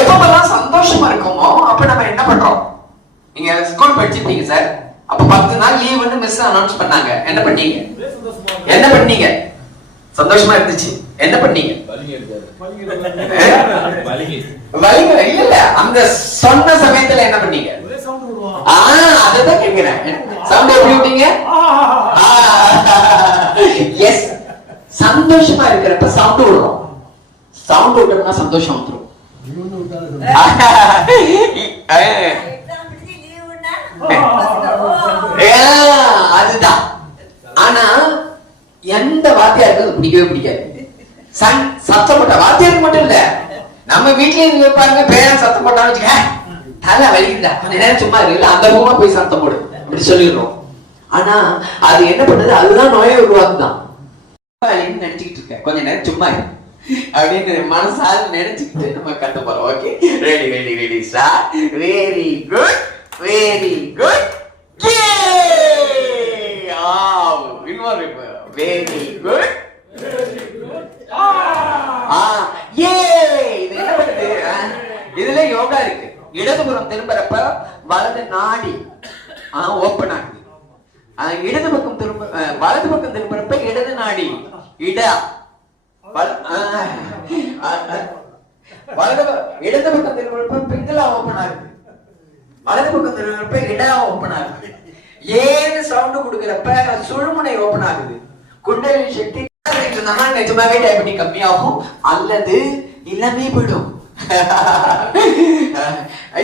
எப்பெல்லாம் சந்தோஷமா இருக்குமோ அப்ப நம்ம என்ன பண்றோம்? நீங்க ஸ்கூல் படிச்சிருப்பீங்க சார். அப்ப 10 நாள் லீவுன்னு மிஸ் அனௌன்ஸ் பண்ணாங்க. என்ன பண்ணீங்க? என்ன பண்ணீங்க? சந்தோஷமா இருந்துச்சு. என்ன பண்ணீங்க? இல்ல அந்த சொன்ன சமயத்துல என்ன பண்ணீங்க? அதுதான் கேட்கிறேன். சவுண்ட் எப்படி விட்டீங்க? எஸ், சந்தோஷமா இருக்கிறப்ப சவுண்ட் விடுறோம். சவுண்ட் விட்டோம்னா சந்தோஷம் வந்துடும். அதுதான். ஆனா எந்த வாத்தியாருக்கு பிடிக்கவே பிடிக்காது. சத்தம் போட்ட வாத்தியாருக்கு மட்டும் இல்ல, நம்ம வீட்லயும் இருப்பாங்க. பேரன் சத்தம் போட்டான்னு வச்சுக்க, தலை வலிக்குதா, கொஞ்ச நேரம் சும்மா இருக்குல்ல, அந்த ரூமா போய் சத்தம் போடு அப்படி சொல்லிடுறோம். ஆனா அது என்ன பண்ணுது? அதுதான் நோயை உருவாக்குதான். நினைச்சுக்கிட்டு இருக்க, கொஞ்ச நேரம் சும்மா அப்படின்னு மனசால நினைச்சுக்கிட்டு நம்ம கத்த போறோம். Okay, ready ready ready start. Very good, very good. Very good. இதுல யோகா இருக்கு. இடதுபுறம் திரும்பறப்ப வலது நாடி ஓபன் ஆகுது. இடது பக்கம் திரும்ப, வலது பக்கம் திரும்பறப்ப இடது நாடி இடது பக்கம் திரும்பறப்ப பிங்களா ஓபன் ஆகுது. வலது பக்கம் திரும்பறப்ப இடா ஓபன் ஆகுது. ஏன்னு சவுண்ட் கொடுக்கறப்ப சுழுமுனை ஓபன் ஆகுது. குண்டலினி சக்தி நிஜமாவே டயபெட்டிக் கம்மியாகும் அல்லது இல்லாமே போயிடும்.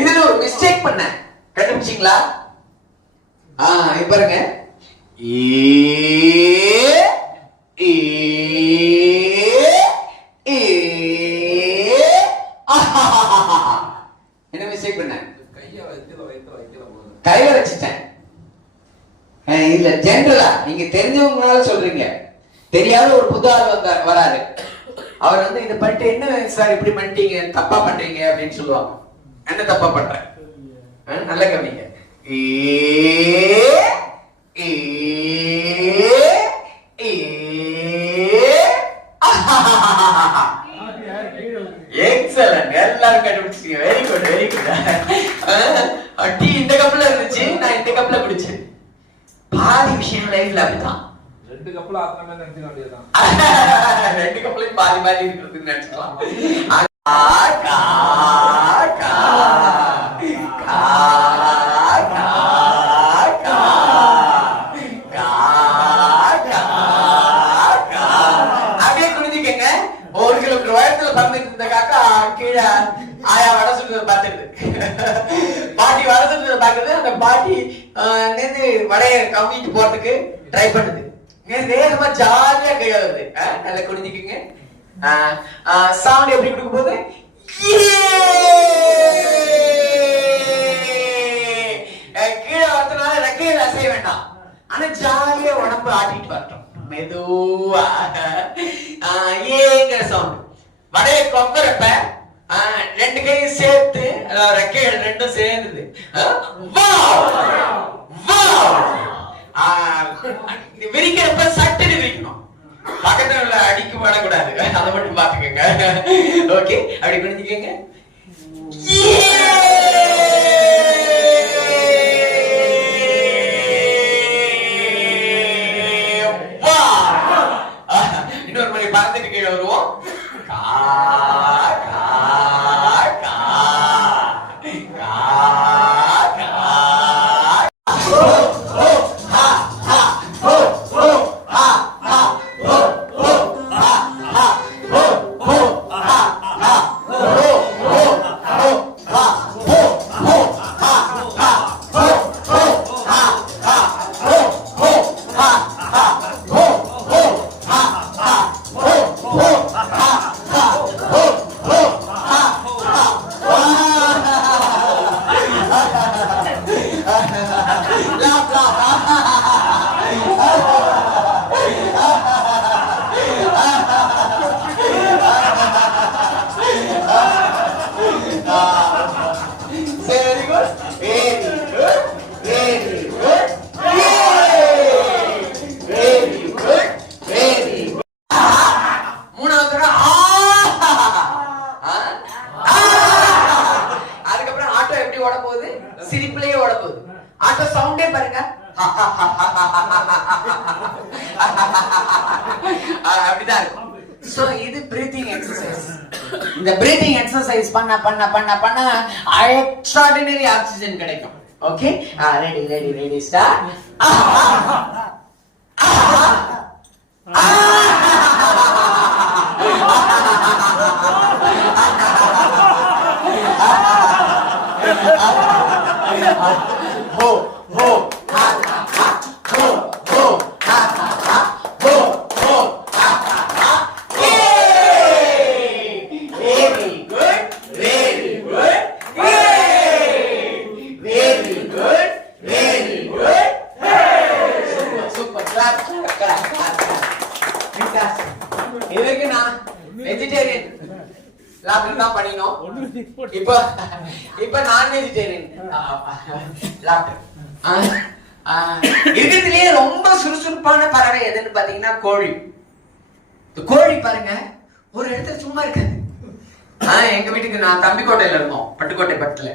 இதுல ஒரு மிஸ்டேக் பண்ண, கண்டுபிடிச்சீங்களா? பாருங்க, என்ன மிஸ்டேக் பண்ண? கையில வச்சுட்டேன். இல்ல, ஜெனரலா நீங்க தெரிஞ்சவங்களால சொல்றீங்க. தெரியாத ஒரு புது ஆள் வராரு. அவர் வந்து இதை பண்ணிட்டு, என்ன சார் இப்படி பண்ணிட்டீங்க, தப்பா பண்றீங்க அப்படின்னு சொல்லுவாங்க. என்ன தப்பா பண்றேன்? நல்ல கவனிங்க. எக்ஸலன்ட், எல்லாரும் கண்டுபிடிச்சீங்க. Very good, very good. Tea இந்த கப்ல இருந்துச்சு, நான் இந்த கப்ல குடிச்சேன். பாதி விஷயம் லைஃப்ல அப்படிதான். 2 கப்ல ஆத்துற மாதிரி நினைச்சுக்க வேண்டியதுதான். 2 கப்லயும் பாதி பாதி இருக்குதுன்னு நினைச்சுக்கலாம். அப்படியே குடிச்சுக்கங்க. 1 கிலோமீட்டர் உயரத்துல பறந்துட்டு இருந்த காக்கா கீழே ஆயா வடை சுடுறத பாத்துருது. பாட்டி வடை சுடுறத பாக்குறது. அந்த பாட்டி நேர்ந்து வடையை கவிட்டு போறதுக்கு ட்ரை பண்ணுது. வேகமா ஜாலியா கையா வருது. நல்லா குடிஞ்சுக்குங்க. சவுண்ட் எப்படி கொடுக்கும் போது கீழே வரதுனால ரெக்கையில அசைய வேண்டாம். ஆனா ஜாலியா உடம்பு ஆட்டிட்டு வரட்டும் மெதுவா. ஏங்கிற சவுண்ட். வடைய கொப்பரப்ப 2 கையும் சேர்த்து, ரெக்கைகள் 2ம் சேர்ந்தது. விரிக்கிறப்ப சட்டுன்னு விரிக்கணும். பக்கத்துல உள்ள அடிக்கு படக்கூடாது. அதை மட்டும் பாத்துக்கோங்க. ஓகே, அப்படி புரிஞ்சுக்கங்க. இன்னொரு மணி பறந்துட்டு கீழே வருவோம். Oh! சிரிப்புலயே ஓட போகுது. ஆட்டோ சவுண்டே பாருங்க, அப்படிதான் இருக்கும். சோ இது பிரீத்திங் எக்ஸசைஸ். இந்த பிரீத்திங் எக்ஸசைஸ் பண்ண பண்ண பண்ண பண்ண எக்ஸ்ட்ராடினரி ஆக்சிஜன் கிடைக்கும். Okay, ready ready ready start. ho ho ha ha ho ho ha ha ho ho ha ha. Very good, very good, very good, very good. Super, super, clap, clap, clap. இதுக்கு நான் vegetarian லாப்டர் தான் பண்ணினோம். இப்ப நான் vegetarian லாப்டர். இருக்கிறதுலயே ரொம்ப சுறுசுறுப்பான பறவை எதுன்னு பாத்தீங்கன்னா கோழி. கோழி பாருங்க ஒரு இடத்துல சும்மா இருக்காது. எங்க வீட்டுக்கு நான் தம்பிக்கோட்டையில இருந்தோம், பட்டுக்கோட்டை பட்டுல.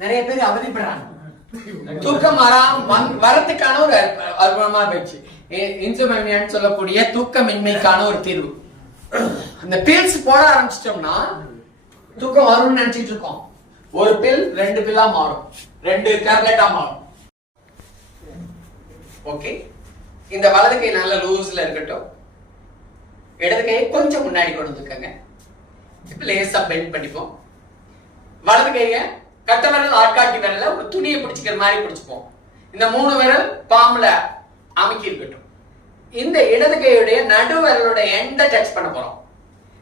நிறைய பேர் அவதிப்படுறாங்க. தூக்கம் வரத்துக்கான ஒரு அற்புதமான பயிற்சி இன்சோம்னியான்னு சொல்லக்கூடிய தூக்கமின்மைக்கான ஒரு தீர்வு. அந்த பில்ஸ் போட ஆரம்பிச்சிட்டோம்னா தூக்கம் வரும்னு நினைச்சிட்டு இருக்கோம். ஒரு பில் 2 பில்லா மாறும், 2 டேப்லெட்டா மாறும். ஓகே, இந்த வலது கை நல்ல லூஸ்ல இருக்கட்டும், இடது கை கொஞ்சம் முன்னாடி கொண்டு வந்துக்கங்க. இப்ப லேசா பெண்ட் பண்ணிப்போம். வலது கைய கட்ட விரல் ஆட்காட்டி விரல ஒரு துணியை பிடிச்சிக்கிற மாதிரி பிடிச்சுப்போம். இந்த 3 விரல் பாம்புல அமுக்கி இருக்கட்டும். இந்த இடது கையுடைய நடு விரலோட எண்ட டச் பண்ண போறோம்.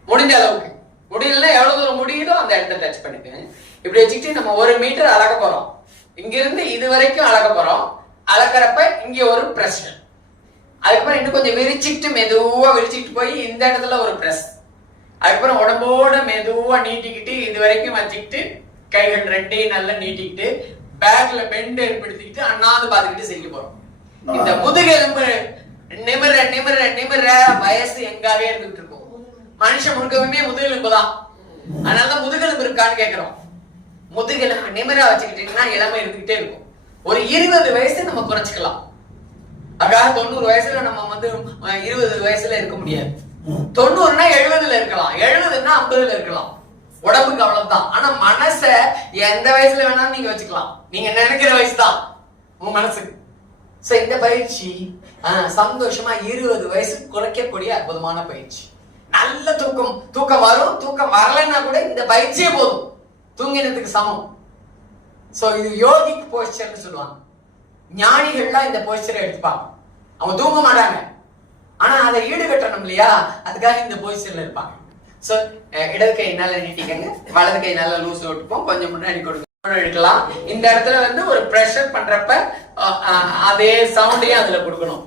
முடிஞ்ச அளவுக்கு, முடியலன்னா எவ்வளவு தூரம் முடியுதோ அந்த இடத்த டச் பண்ணிக்கங்க. இப்படி வச்சுக்கிட்டு நம்ம 1 மீட்டர் அளக்க போறோம். இங்கிருந்து இது வரைக்கும் அளக்க போறோம். அளக்கிறப்ப இங்க ஒரு பிரஷர், அதுக்கப்புறம் இன்னும் கொஞ்சம் விரிச்சுக்கிட்டு மெதுவா விரிச்சுக்கிட்டு போய் இந்த இடத்துல ஒரு பிரஸ், அதுக்கப்புறம் உடம்போட மெதுவா நீட்டிக்கிட்டு இது வரைக்கும் வச்சுக்கிட்டு கைகள் 2ஐயும் நல்லா நீட்டிக்கிட்டு பேக்ல பெண்ட் ஏற்படுத்திக்கிட்டு அண்ணாந்து பாத்துக்கிட்டு செய்ய போறோம். இந்த முதுகெலும்பு நிமிர நிமிர நிமிர வயசு எங்காவே இருந்துட்டு இருக்கும். மனுஷன் முழுக்கவுமே முதுகெலும்பு தான். அதனாலதான் முதுகெலும்பு இருக்கான்னு கேக்குறோம். முதுகெலும்பு நிமிர வச்சுக்கிட்டீங்கன்னா இளமை இருந்துகிட்டே இருக்கும். ஒரு 20 வயசு நம்ம குறைச்சிக்கலாம். அதாவது 90 வயசுல நம்ம 20 வயசுல இருக்க முடியாது. 90னா 70ல இருக்கலாம், 70னா 50ல இருக்கலாம். உடம்புக்கு அவ்வளவுதான். ஆனா மனச எந்த வயசுல வேணாலும் நீங்க வச்சுக்கலாம். நீங்க நினைக்கிற வயசு தான் உங்க மனசுக்கு. இந்த பயிற்சி சந்தோஷமா 20 வயசு குறைக்கக்கூடிய அற்புதமான பயிற்சி. நல்ல தூக்கம் வரும். தூக்கம் வரலன்னா கூட இந்த பயிற்சியே போதும், தூங்கினதுக்கு சமம். இது யோகிக் போஸ்டர்னு சொல்லுவாங்க. ஞானிகள்லாம் இந்த போஸ்டரை எடுத்துப்பாங்க. அவங்க தூங்க மாட்டாங்க, ஆனா அதை ஈடுகட்டணும் இல்லையா, அதுக்காக இந்த போஸ்டர்ல இருப்பாங்க. இடது கை நல்லா நீட்டிக்கங்க, வலது கை நல்லா லூஸ் விட்டுப்போம். கொஞ்சம் முன்னாடி கொடுங்க, எடுக்கலாம். இந்த இடத்துல ஒரு பிரஷர் பண்றப்ப அதே சவுண்டையும் அதுல கொடுக்கணும்.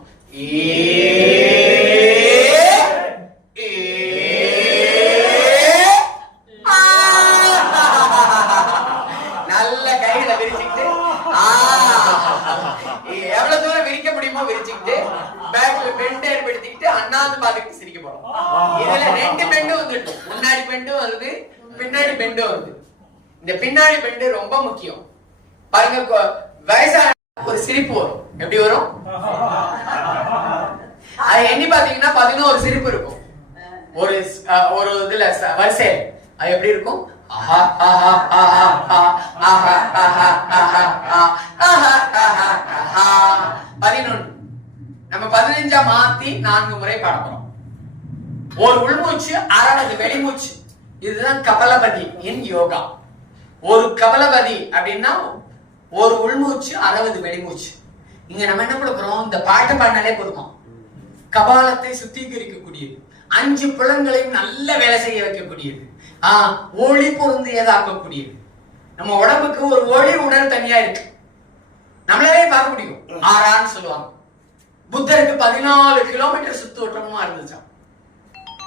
நல்ல கையில விரிச்சுக்கிட்டு எவ்வளவு தூரம் விரிக்க முடியுமோ விரிச்சுக்கிட்டு பேக்ல பெண்ட் ஏற்படுத்திக்கிட்டு அண்ணாந்து பாத்துக்கிட்டு சிரிக்க போறோம். இதுல 2 பெண்டும் வந்துட்டு, முன்னாடி பெண்டும் வருது, பின்னாடி பெண்டும் வருது. இந்த பின்னாடி பெண்டு ரொம்ப முக்கியம். பாருங்க, வயசான ஒரு சிரிப்பு வரும். எப்படி வரும்? அது எண்ணி பாத்தீங்கன்னா 11 சிரிப்பு இருக்கும் ஒரு இதுல வரிசை. அது எப்படி இருக்கும்? 11. நம்ம 15 மாத்தி 4 முறை பாட போறோம். ஒரு உள்மூச்சு, 60 வெளிமூச்சு. இதுதான் கபலபதி இன் யோகா. ஒரு கபலபதி அப்படின்னா ஒரு உள்மூச்சு, 60 வெளிமூச்சு. இங்க நம்ம என்ன பண்ண போறோம்? இந்த பாட்டை பாடினாலே போதுமா? கபாலத்தை சுத்திகரிக்கக்கூடியது, 5 புலன்களையும் நல்ல வேலை செய்ய வைக்கக்கூடியது, ஒளி பொருந்தியதாக்கக்கூடியது. நம்ம உடம்புக்கு ஒரு ஒளி உடல் தனியா இருக்கு, நம்மளாலே பார்க்க முடியும். ஆறான்னு சொல்லுவாங்க. புத்தருக்கு 14 கிலோமீட்டர் சுத்துவட்டமா இருந்துச்சாம்.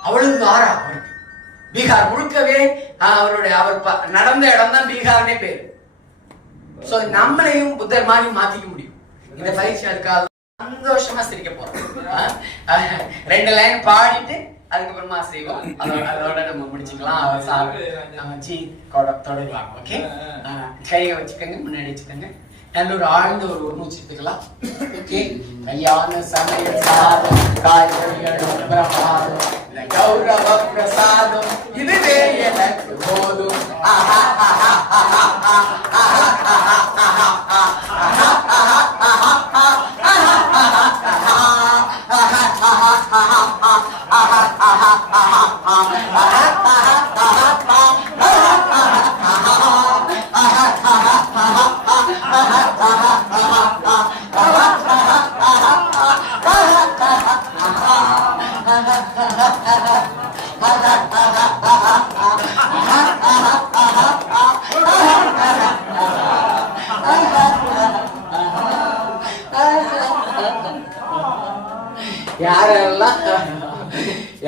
அவ்வளவு ஆறா அவருக்கு. பீகார் முழுக்கவே அவர் நடந்த இடம் தான் பீகார்னே பேரு. சோ நம்மளையும் புத்தர் மாதிரி மாத்திக்க முடியும். இந்த பயிற்சி அதுக்காக சந்தோஷமா சிரிக்க போறோம். 2 லைன் பாடிட்டு அதுக்கப்புறமா செய்வோம். அதோட நம்ம முடிச்சுக்கலாம். தொடரலாம். ஓகே, கையை வச்சுக்கோங்க, முன்னாடி வச்சுக்கோங்க. நல்ல ஒரு ஆழ்ந்த ஒரு மூச்சு எடுத்துக்கலாம். ஓகே, கல்யாண சமய சாதம், காய்கறிகளும் பிரமாதம், கௌரவ பிரசாதம், இதுவே எனக்கு போதும்.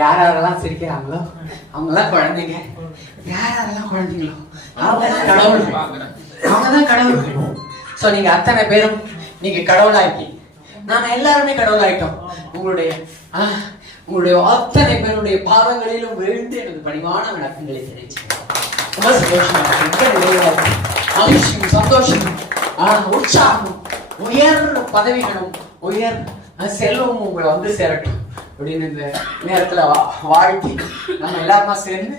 யாரெல்லாம் சிரிக்கிறாங்களோ அவங்கதான் குழந்தைங்க. யாரெல்லாம் குழந்தைங்களோ அவங்கதான் கடவுள். சோ நீங்க அத்தனை பேரும் நீங்க கடவுளா இருக்கீங்க. நாம எல்லாருமே கடவுள் ஆயிட்டோம். உங்களுடைய அத்தனை பேருடைய பாதங்களிலும் விழுந்து எனது பணிவான வணக்கங்களை தெரிவிச்சுக்கிறேன். ரொம்ப சந்தோஷமா, மகிழ்ச்சியும் சந்தோஷமும் உற்சாகமும் உயர் பதவிகளும் உயர் செல்வமும் உங்களை வந்து சேரட்டும் அப்படின்னு இந்த நேரத்துல வாழ்த்தி நம்ம எல்லாருமா சேர்ந்து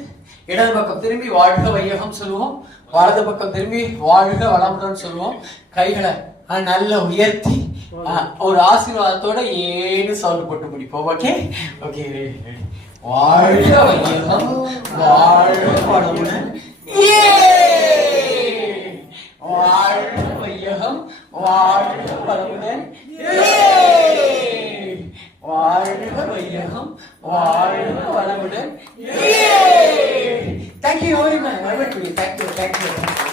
இடது பக்கம் திரும்பி வாழ்க வையகம் சொல்லுவோம், வலது பக்கம் திரும்பி வாழ்க வளமுடன் சொல்லுவோம். கைகளை நல்லா உயர்த்தி ஒரு ஆசீர்வாதத்தோட ஏன்னு சவுண்ட் போட்டு முடிப்போம். ஓகே ஓகே, வாழ்க வையகம், வாழ்க வளமுடன், வாழ்க வையகம், வாழ்க வளமுடன், வாழ்க வையகம், வாழ்க வளமுடன். Thank you very much. Thank you.